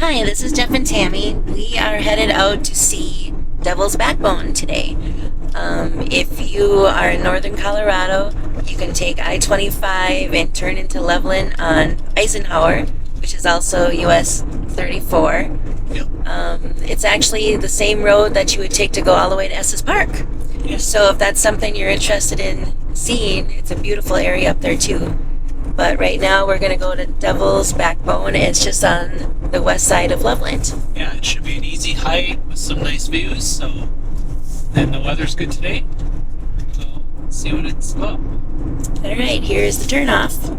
Hi, this is Jeff and Tammy. We are headed out to see Devil's Backbone today. If you are in northern Colorado, you can take I-25 and turn into Loveland on Eisenhower, which is also US 34. It's actually the same road that you would take to go all the way to Estes Park. So if that's something you're interested in seeing, it's a beautiful area up there too. But right now we're going to go to Devil's Backbone. It's just on the west side of Loveland. Yeah, it should be an easy hike with some nice views. So, and the weather's good today. So, let's see what it's about. All right, here's the turnoff.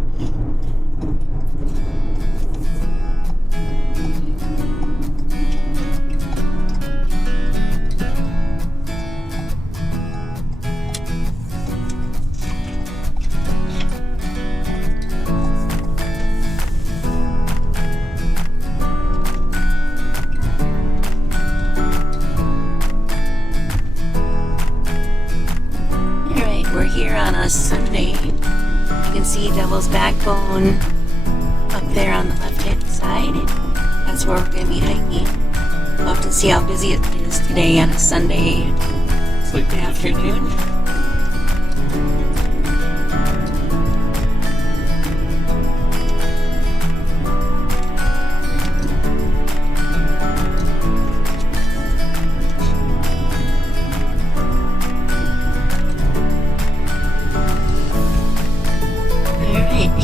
We're here on a Sunday. You can see Devil's Backbone up there on the left-hand side. That's where we're going to be hiking. We'll have to see how busy it is today on a Sunday afternoon.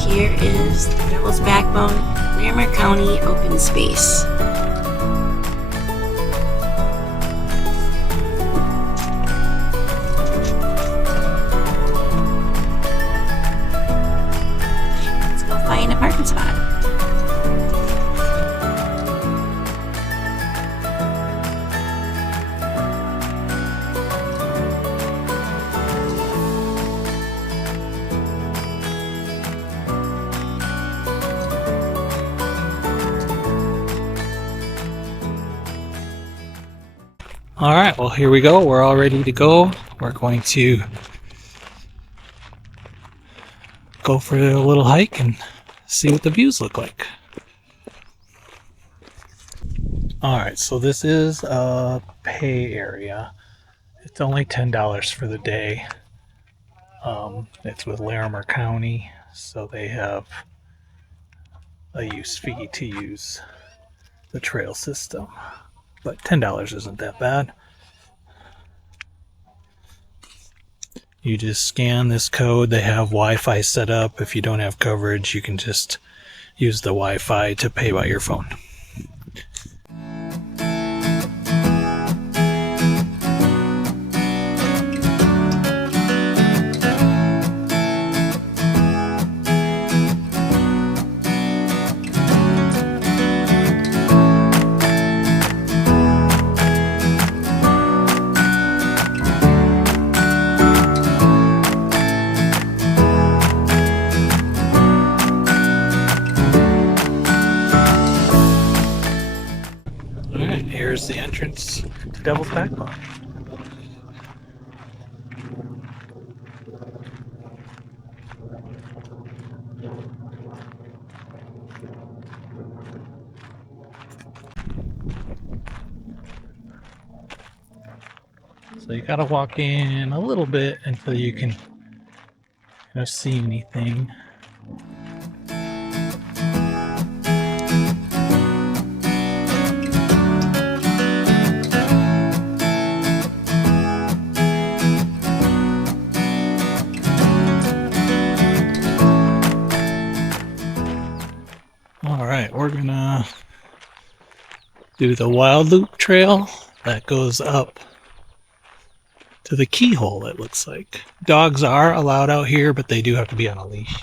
Here is the Devil's Backbone, Larimer County open space. Let's go find a parking spot. All right, well, here we go. We're all ready to go. We're going to go for a little hike and see what the views look like. All right, so this is a pay area. It's only $10 for the day. It's with Larimer County, so they have a use fee to use the trail system. But $10 isn't that bad. You just scan this code. They have Wi-Fi set up. If you don't have coverage, you can just use the Wi-Fi to pay by your phone. Here's the entrance to Devil's Backbone. So you gotta walk in a little bit until you can see anything. Alright, we're gonna do the Wild Loop Trail that goes up to the Keyhole, it looks like. Dogs are allowed out here, but they do have to be on a leash.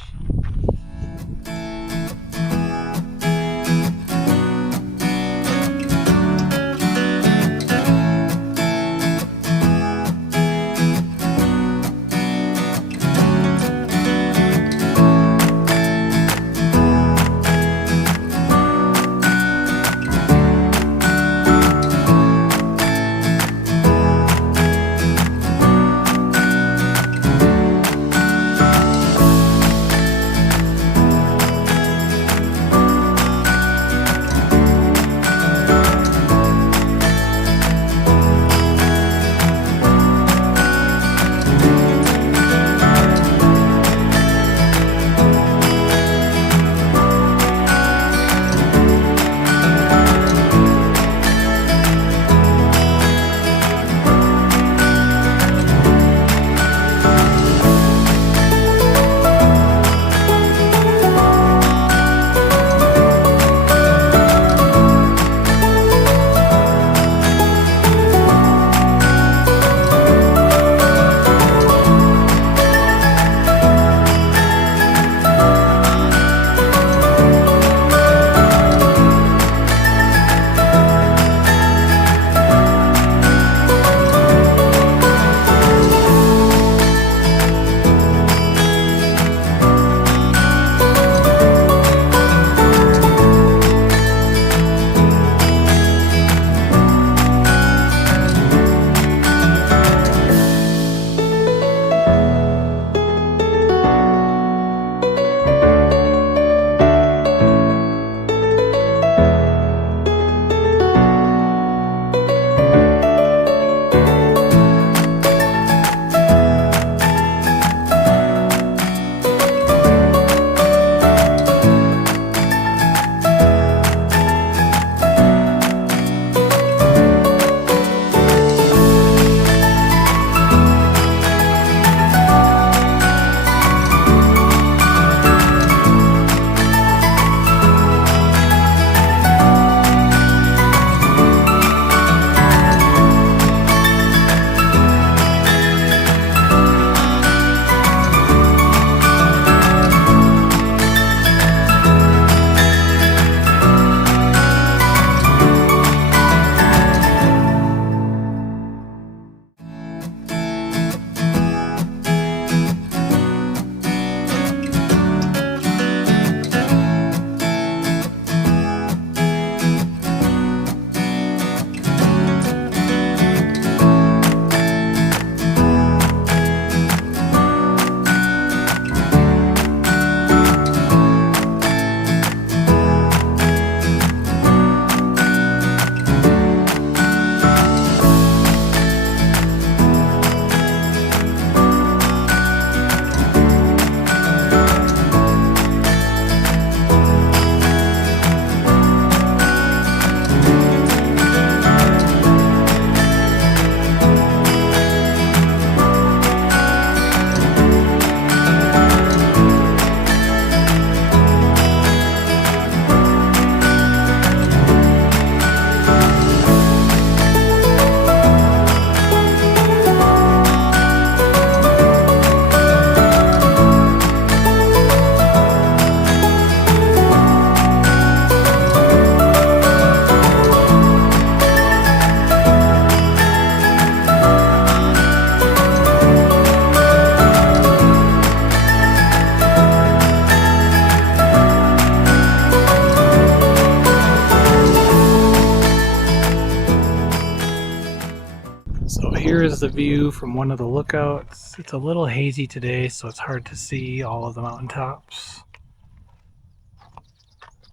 here is the view from one of the lookouts. It's a little hazy today, so it's hard to see all of the mountaintops.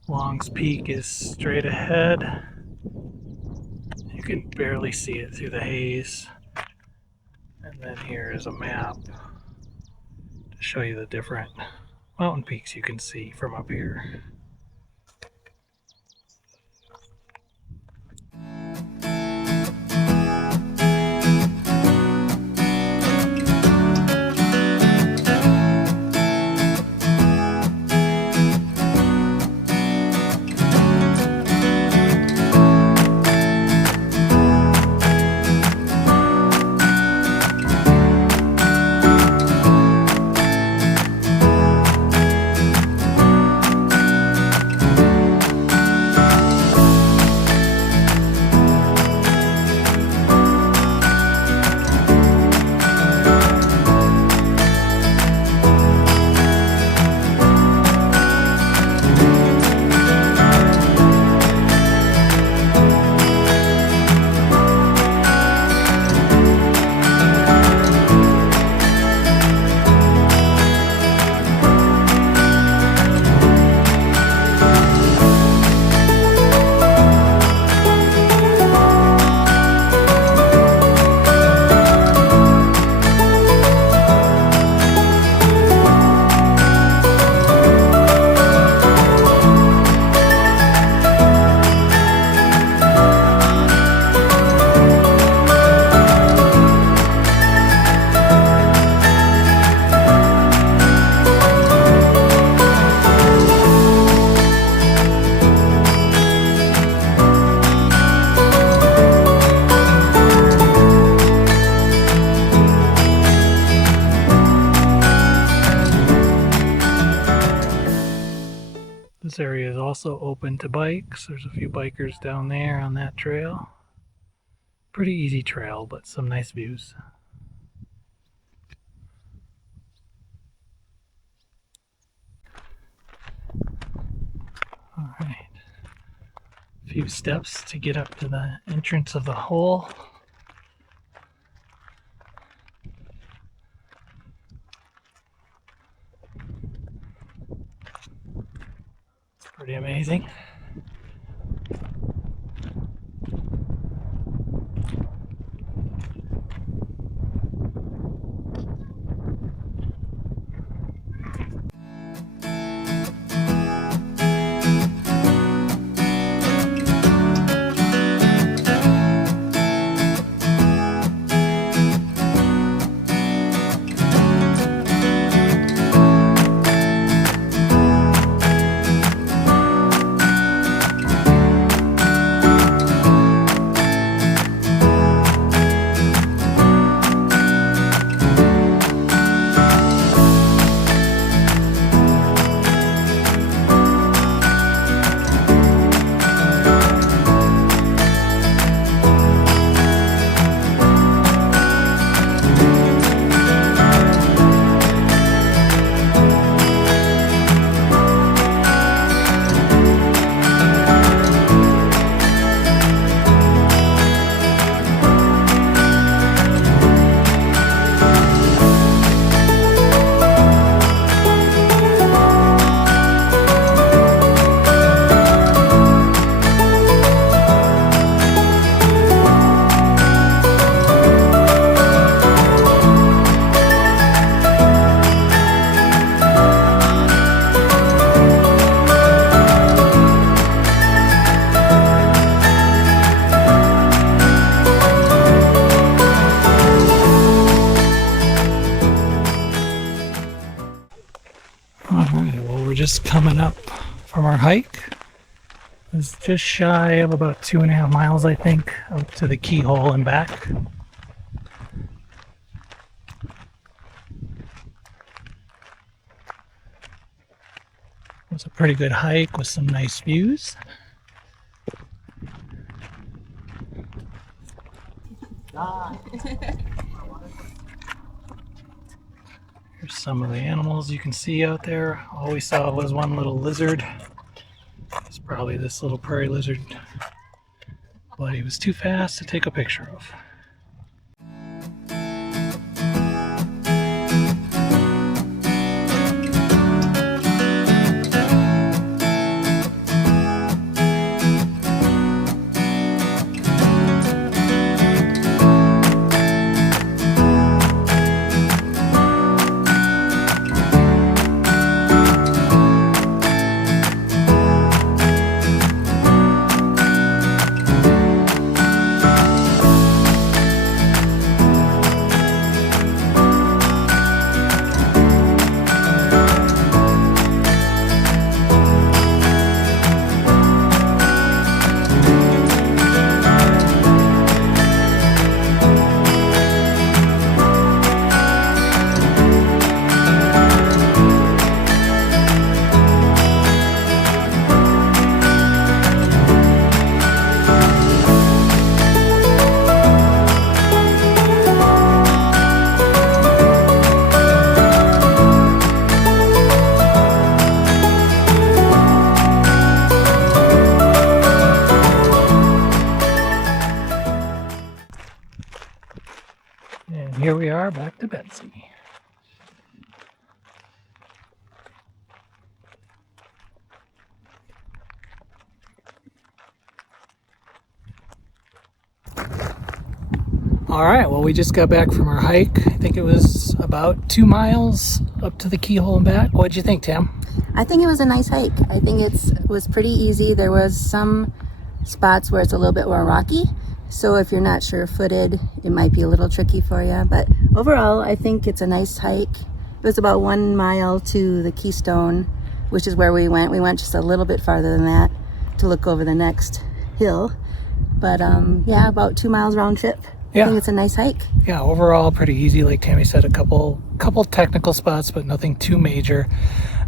Long's Peak is straight ahead. You can barely see it through the haze. And then here is a map to show you the different mountain peaks you can see from up here. This area is also open to bikes. There's a few bikers down there on that trail. Pretty easy trail, but some nice views. All right, a few steps to get up to the entrance of the hole. Pretty amazing. Alright, well, we're just coming up from our hike. It's just shy of about 2.5 miles, I think, up to the Keyhole and back. It was a pretty good hike with some nice views. Here's some of the animals you can see out there. All we saw was one little lizard. It's probably this little prairie lizard, but he was too fast to take a picture of. here we are back to Betsy. All right, well, we just got back from our hike. I think it was about 2 miles up to the Keyhole and back. What'd you think, Tam? I think it was a nice hike. I think it was pretty easy. There was some spots where it's a little bit more rocky, so if you're not sure-footed, it might be a little tricky for you. But overall, I think it's a nice hike. It was about 1 mile to the Keystone, which is where we went. We went just a little bit farther than that to look over the next hill. But yeah, about 2 miles round trip. Yeah. I think it's a nice hike. Yeah, overall pretty easy. Like Tammy said, a couple technical spots, but nothing too major.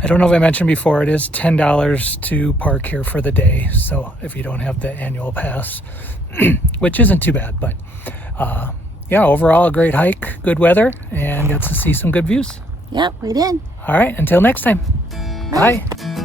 I don't know if I mentioned before, it is $10 to park here for the day. So if you don't have the annual pass, which isn't too bad, but yeah, overall a great hike, good weather, and got to see some good views. Yep, we did. All right, until next time. Bye. Bye.